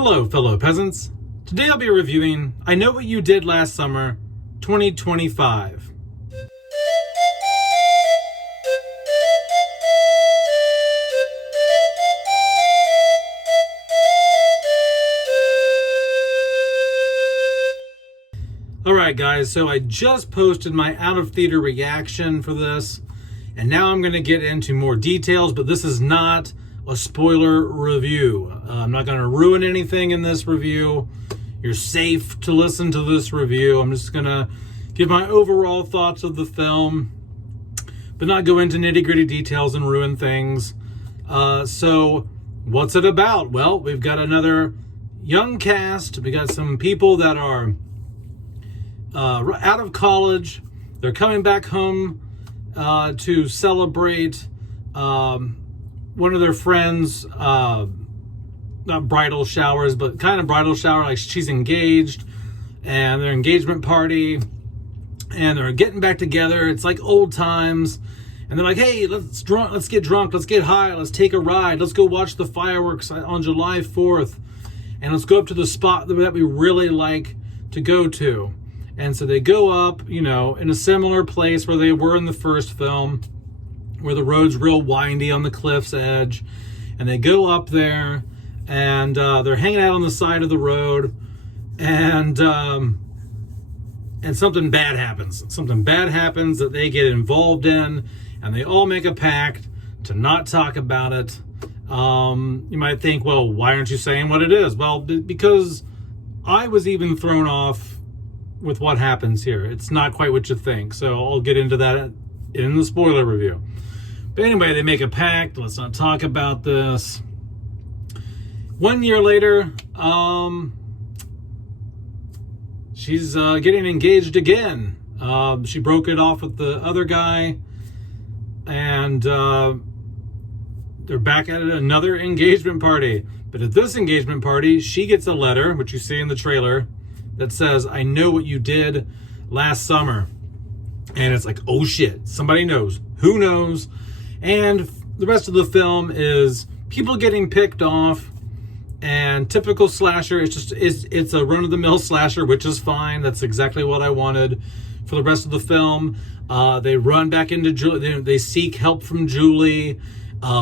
Hello, fellow peasants. Today I'll be reviewing I Know What You Did Last Summer, 2025. Alright guys, so I just posted my out-of-theater reaction for this, and now I'm going to get into more details, but this is not a spoiler review. I'm not going to ruin anything in this review. You're safe to listen to this review. I'm just going to give my overall thoughts of the film, but not go into nitty-gritty details and ruin things. So what's it about? Well, we've got another young cast. We got some people that are out of college. They're coming back home to celebrate one of their friends, not bridal showers, but kind of bridal shower, like she's engaged, and their engagement party, and they're getting back together. It's like old times, and they're like, hey, let's get drunk, let's get high, let's take a ride, let's go watch the fireworks on July 4th, and let's go up to the spot that we really like to go to. And so they go up, you know, in a similar place where they were in the first film, where the road's real windy on the cliff's edge. And they go up there, and they're hanging out on the side of the road, and something bad happens. Something bad happens that they get involved in, and they all make a pact to not talk about it. You might think, well, why aren't you saying what it is? Well, because I was even thrown off with what happens here. It's not quite what you think, so I'll get into that in the spoiler review. But anyway, they make a pact. Let's not talk about this. 1 year later, she's getting engaged again. She broke it off with the other guy, and they're back at another engagement party. But at this engagement party, she gets a letter, which you see in the trailer, that says, I know what you did last summer. And it's like, oh shit, somebody knows. Who knows? And the rest of the film is people getting picked off, and typical slasher. It's a run-of-the-mill slasher, which is fine. That's exactly what I wanted for the rest of the film. They run back into Julie. They seek help from Julie.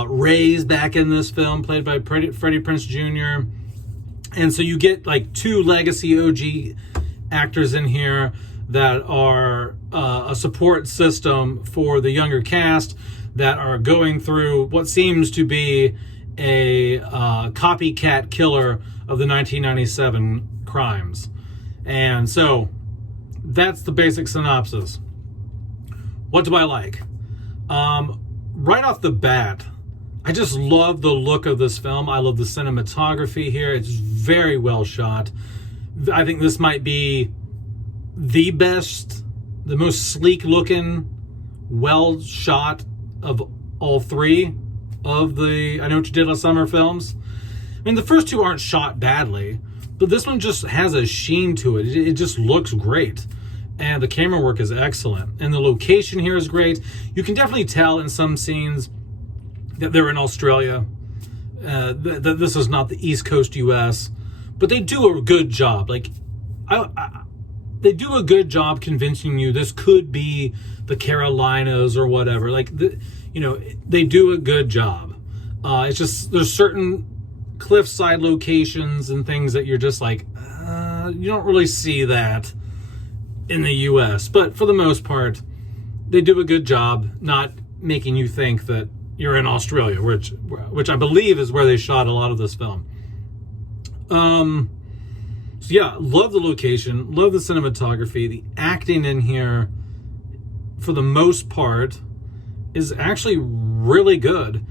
Ray's back in this film, played by Freddie Prinze Jr., and so you get like two legacy OG actors in here that are a support system for the younger cast that are going through what seems to be a copycat killer of the 1997 crimes. And so that's the basic synopsis. What do I like? Right off the bat, I just love the look of this film. I love the cinematography here. It's very well shot. I think this might be the best, the most sleek looking, well shot of all three of the I Know What You Did Last Summer films. I mean, the first two aren't shot badly, but this one just has a sheen to it. It just looks great. And the camera work is excellent. And the location here is great. You can definitely tell in some scenes that they're in Australia, that this is not the East Coast U.S., but they do a good job. Like, they do a good job convincing you this could be the Carolinas or whatever. Like, they do a good job. It's just there's certain cliffside locations and things that you're just like, you don't really see that in the U.S. But for the most part, they do a good job not making you think that you're in Australia, which I believe is where they shot a lot of this film. So yeah, love the location, love the cinematography. The acting in here, for the most part, is actually really good.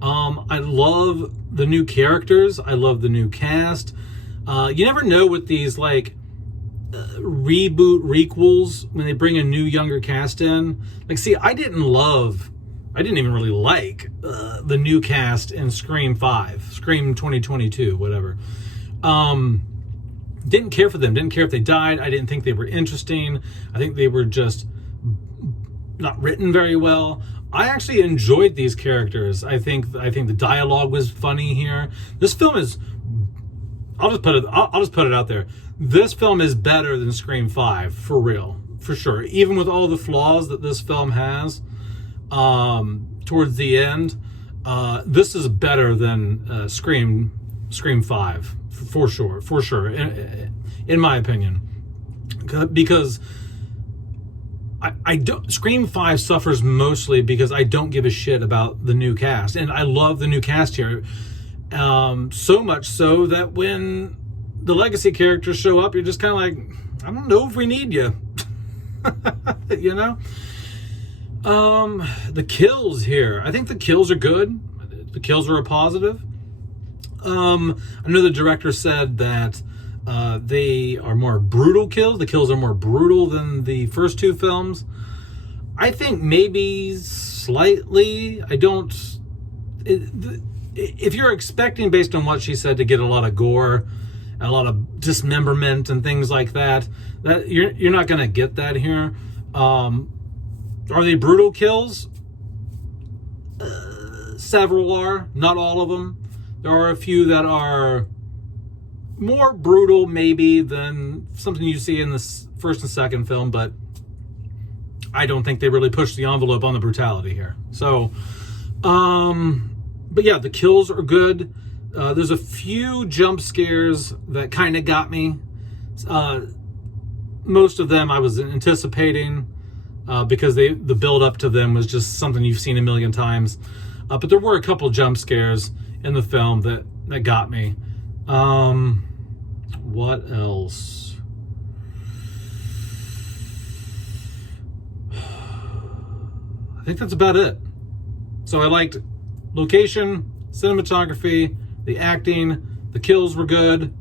I love the new characters. I love the new cast. You never know with these like reboot requels when they bring a new younger cast in. Like, see, I didn't even really like the new cast in Scream 2022, whatever. Didn't care for them. Didn't care if they died. I didn't think they were interesting. I think they were just not written very well. I actually enjoyed these characters. I think the dialogue was funny here. This film is I'll just put it out there. This film is better than Scream 5, for real, for sure. Even with all the flaws that this film has, towards the end, this is better than Scream 5, for sure, in my opinion. Because I don't, Scream 5 suffers mostly because I don't give a shit about the new cast, and I love the new cast here. So much so that when the legacy characters show up, you're just kind of like, I don't know if we need you. You know? The kills here. I think the kills are good. The kills are a positive. I know the director said that they are more brutal kills. The kills are more brutal than the first two films. I think maybe slightly. I don't... if you're expecting, based on what she said, to get a lot of gore, a lot of dismemberment and things like that, you're not going to get that here. Are they brutal kills? Several are, not all of them. There are a few that are more brutal, maybe, than something you see in the first and second film, but I don't think they really pushed the envelope on the brutality here. So, but yeah, the kills are good. There's a few jump scares that kind of got me. Most of them I was anticipating because the build up to them was just something you've seen a million times. But there were a couple jump scares in the film that got me. What else? I think that's about it. So I liked location, cinematography, the acting, the kills were good.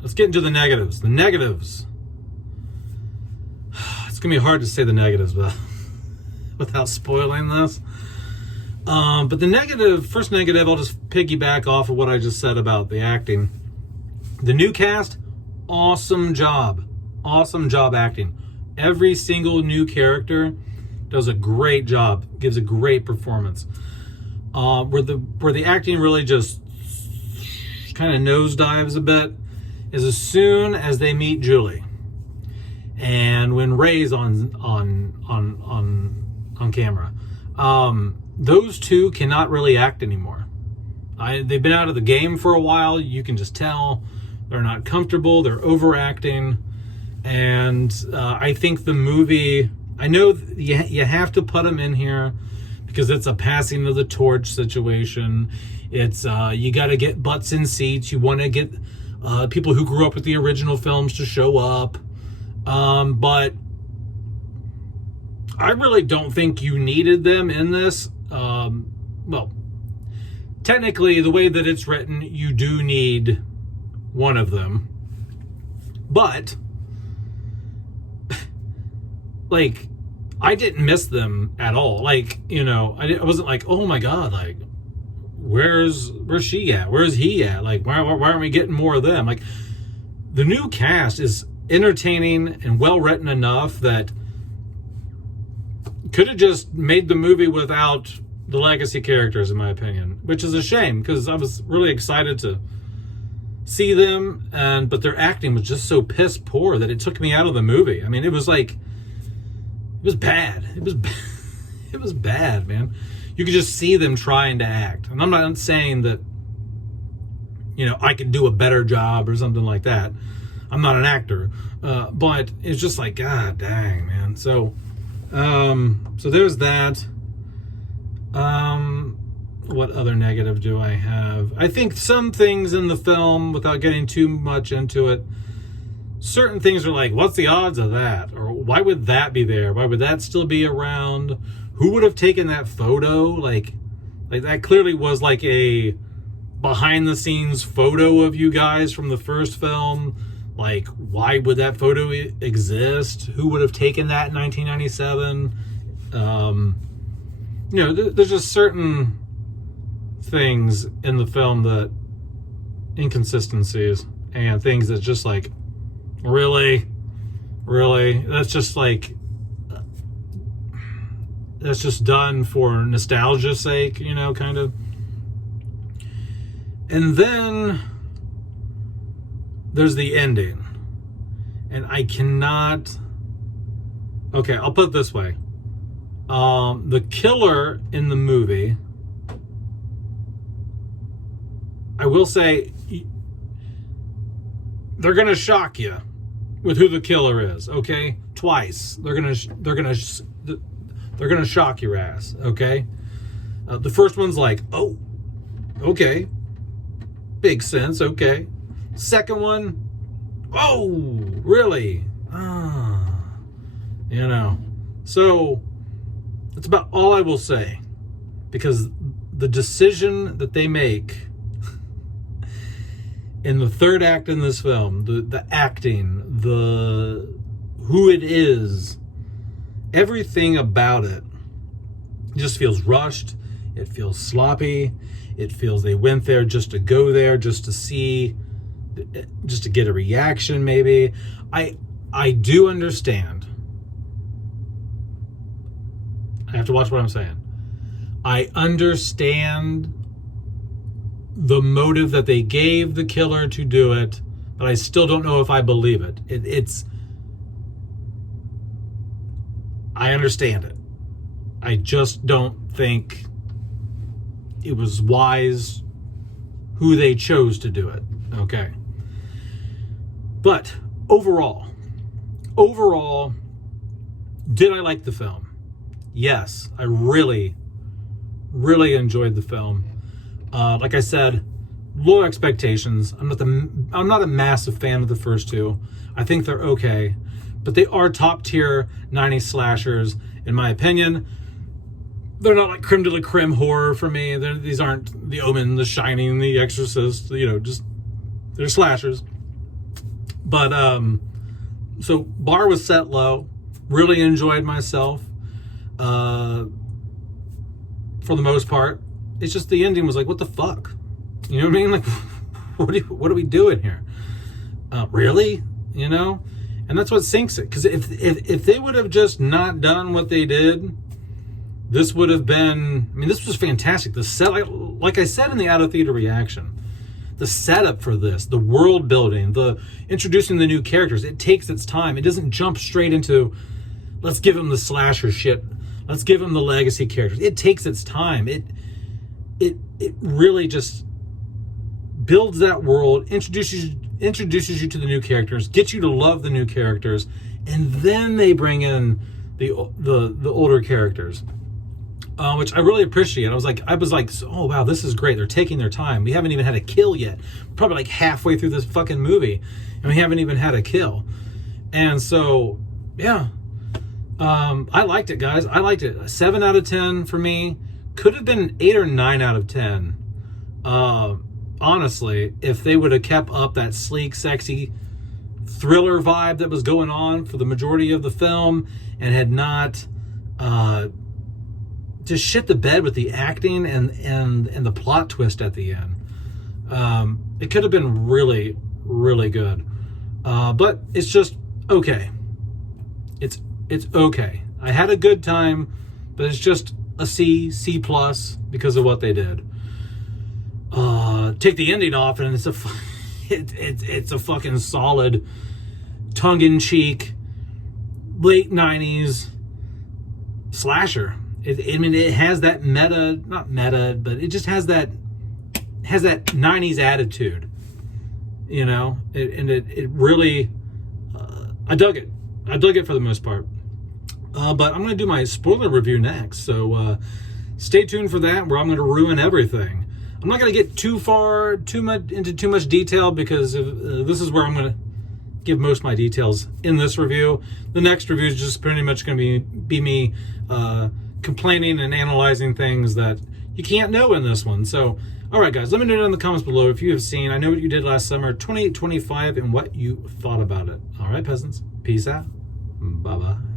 Let's get into the negatives. The negatives. It's going to be hard to say the negatives without spoiling this. But the first negative, I'll just piggyback off of what I just said about the acting. The new cast, awesome job. Awesome job acting. Every single new character does a great job, gives a great performance. Where the acting really just kind of nosedives a bit is as soon as they meet Julie, and when Ray's on camera. Those two cannot really act anymore. They've been out of the game for a while. You can just tell they're not comfortable. They're overacting, and I think the movie. I know you have to put them in here because it's a passing of the torch situation. It's you got to get butts in seats. You want to get people who grew up with the original films to show up, but I really don't think you needed them in this. Well, technically, the way that it's written, you do need one of them, but like, I didn't miss them at all. Like, you know, I wasn't like, oh my god, like, where's she at? Where's he at? Like, why aren't we getting more of them? Like, the new cast is entertaining and well written enough that could have just made the movie without the legacy characters, in my opinion, which is a shame because I was really excited to see them, but their acting was just so piss poor that it took me out of the movie. I mean, it was like, it was bad. It was bad, man. You could just see them trying to act, and I'm not saying that, you know, I could do a better job or something like that. I'm not an actor, but it's just like, god dang, man. So there's that. What other negative do I have? I think some things in the film, without getting too much into it, certain things are like, what's the odds of that? Or why would that be there? Why would that still be around? Who would have taken that photo? Like that clearly was like a behind the scenes photo of you guys from the first film. Like, why would that photo exist? Who would have taken that in 1997? You know, there's just certain things in the film that inconsistencies and things that just like, really, that's just like, that's just done for nostalgia's sake, you know, kind of. And then there's the ending. And I cannot... Okay, I'll put it this way. The killer in the movie, I will say, they're gonna shock you with who the killer is. Okay, twice. They're gonna shock your ass. Okay, the first one's like, oh, okay, big sense. Okay, second one, oh, really? You know, so that's about all I will say, because the decision that they make in the third act in this film, the acting, who it is, everything about it just feels rushed. It feels sloppy. It feels they went there just to go there, just to see, just to get a reaction maybe. I do understand. I have to watch what I'm saying. I understand the motive that they gave the killer to do it, but I still don't know if I believe it. I understand it. I just don't think it was wise who they chose to do it. Okay. But overall, did I like the film? Yes, I really, really enjoyed the film. Like I said, low expectations. I'm not a massive fan of the first two. I think they're okay, but they are top tier 90s slashers in my opinion. They're not like creme de la creme horror for me. These aren't The Omen, The Shining, The Exorcist. You know, just they're slashers. But so bar was set low. Really enjoyed myself. For the most part, it's just the ending was like, what the fuck? You know what I mean? Like, what are we doing here? Really? You know? And that's what sinks it. Because if they would have just not done what they did, this would have been, I mean, this was fantastic. The set, like I said in the out of theater reaction, the setup for this, the world building, the introducing the new characters, it takes its time. It doesn't jump straight into, let's give them the slasher shit. Let's give them the legacy characters. It takes its time. It really just builds that world, introduces you to the new characters, gets you to love the new characters, and then they bring in the older characters, which I really appreciate. I was like, oh wow, this is great. They're taking their time. We haven't even had a kill yet. Probably like halfway through this fucking movie, and we haven't even had a kill. And so, yeah. I liked it, guys. I liked it. A 7 out of 10 for me. Could have been 8 or 9 out of 10. Honestly, if they would have kept up that sleek, sexy thriller vibe that was going on for the majority of the film and had not just shit the bed with the acting and the plot twist at the end. It could have been really, really good. But it's just okay. It's okay. I had a good time, but it's just a C+ because of what they did. Take the ending off, and it's a fucking solid, tongue-in-cheek, late 90s slasher. It has that not meta, but it just has that 90s attitude, you know. It really, I dug it. I dug it for the most part. But I'm going to do my spoiler review next, so stay tuned for that, where I'm going to ruin everything. I'm not going to get too much detail, because this is where I'm going to give most of my details in this review. The next review is just pretty much going to be me complaining and analyzing things that you can't know in this one. So, all right, guys, let me know in the comments below if you have seen I Know What You Did Last Summer 2825 and what you thought about it. All right, peasants, peace out. Bye-bye.